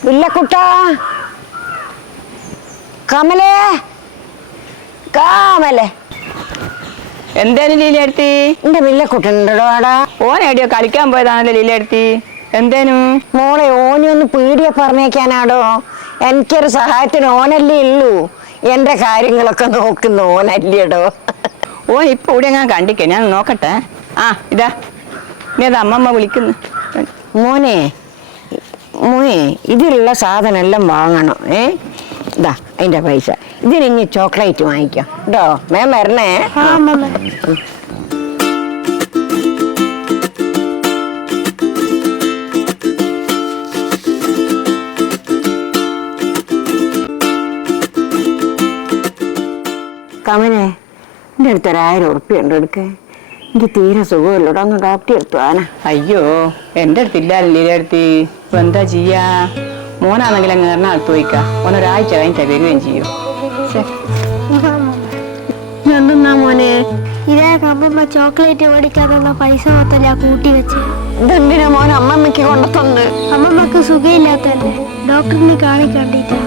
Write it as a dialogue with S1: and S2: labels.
S1: വില്ലക്കുട്ടാ, കമലേ, കാമലേ.
S2: എന്തേനും ലീലയെടുത്തി?
S1: എന്റെ വില്ലക്കുട്ടനുണ്ടോ ആടാ?
S2: ഓനെടിയോ കളിക്കാൻ പോയതാണല്ലോ ലീലയെടുത്തി. എന്തേനും?
S1: മോളെ, ഓനെ ഒന്ന് പീടിയെ പറഞ്ഞേക്കാനാടോ. എനിക്കൊരു സഹായത്തിന് ഓനല്ലേ ഉള്ളൂ. എന്റെ കാര്യങ്ങളൊക്കെ നോക്കുന്ന ഓനല്ലേടോ.
S2: ഓൻ ഇപ്പൊ ഇവിടെ ഞാൻ കണ്ടിക്കേ, ഞാൻ നോക്കട്ടെ. ഇതാ ഇതാ അമ്മമ്മ വിളിക്കുന്നു.
S1: മോനെ മോനെ, ഇതിലുള്ള സാധനം എല്ലാം വാങ്ങണം. ഇതാ അതിന്റെ പൈസ. ഇതിനി ചോക്ലേറ്റ് വാങ്ങിക്കാം കേട്ടോ. മേം വരണേ. കമനെ, എൻ്റെ അടുത്ത് 1000 ഉറുപ്പിയുണ്ട്. എടുക്കേ, എനിക്ക് തീരെ സുഖമില്ലടോ. ഒന്ന് ഡോക്ടറെ എടുത്തു ആന.
S2: അയ്യോ, എൻ്റെ അടുത്തില്ലാലും ലീലയെടുത്തി. ഇപ്പൊ എന്താ ചെയ്യാ? മോനാണെങ്കിൽ അങ്ങ് എറണാകുളത്ത് പോയിക്കാ. ഓനൊരാഴ്ച കഴിഞ്ഞിട്ട് വരികയും ചെയ്യും.
S1: എന്തെന്നാ മോനെ?
S3: ഇതേ അമ്മമ്മ ചോക്ലേറ്റ് മേടിക്കാനുള്ള പൈസ മൊത്തം ഞാൻ കൂട്ടി വെച്ച്.
S1: ഇതെന്തിനാ മോനെ അമ്മമ്മയ്ക്ക് കൊണ്ടുത്തന്ന്?
S3: അമ്മമ്മക്ക് സുഖമില്ലാത്തല്ലേ, ഡോക്ടറിനെ കാണിക്കണ്ടിട്ടാ.